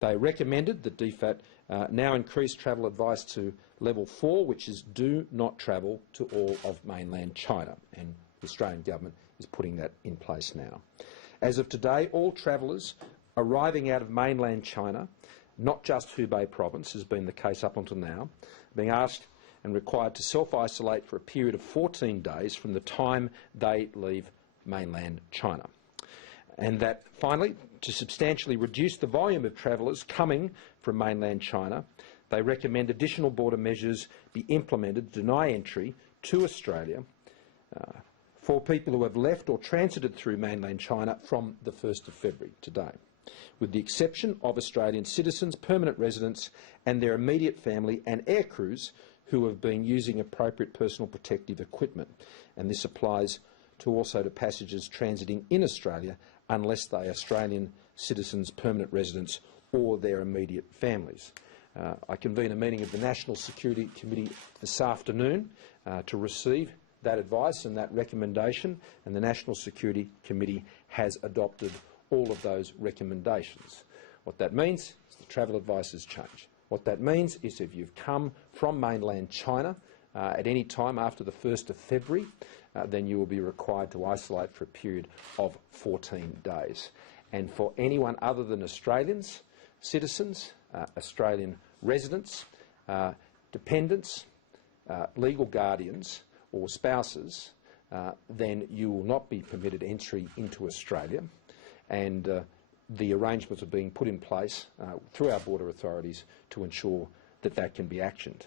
They recommended that DFAT now increase travel advice to level 4, which is do not travel to all of mainland China, and the Australian government is putting that in place now. As of today, all travellers arriving out of mainland China, not just Hubei province, has been the case up until now, being asked and required to self-isolate for a period of 14 days from the time they leave mainland China. And that, finally, to substantially reduce the volume of travellers coming from mainland China, they recommend additional border measures be implemented to deny entry to Australia for people who have left or transited through mainland China from the 1st of February today, with the exception of Australian citizens, permanent residents and their immediate family and air crews who have been using appropriate personal protective equipment. And this applies also to passengers transiting in Australia unless they are Australian citizens, permanent residents or their immediate families. I convene a meeting of the National Security Committee this afternoon to receive that advice and that recommendation, and the National Security Committee has adopted all of those recommendations. What that means is the travel advice has changed. What that means is if you've come from mainland China at any time after the 1st of February, then you will be required to isolate for a period of 14 days. And for anyone other than Australians, citizens, Australian residents, dependents, legal guardians or spouses, then you will not be permitted entry into Australia, and the arrangements are being put in place through our border authorities to ensure that that can be actioned.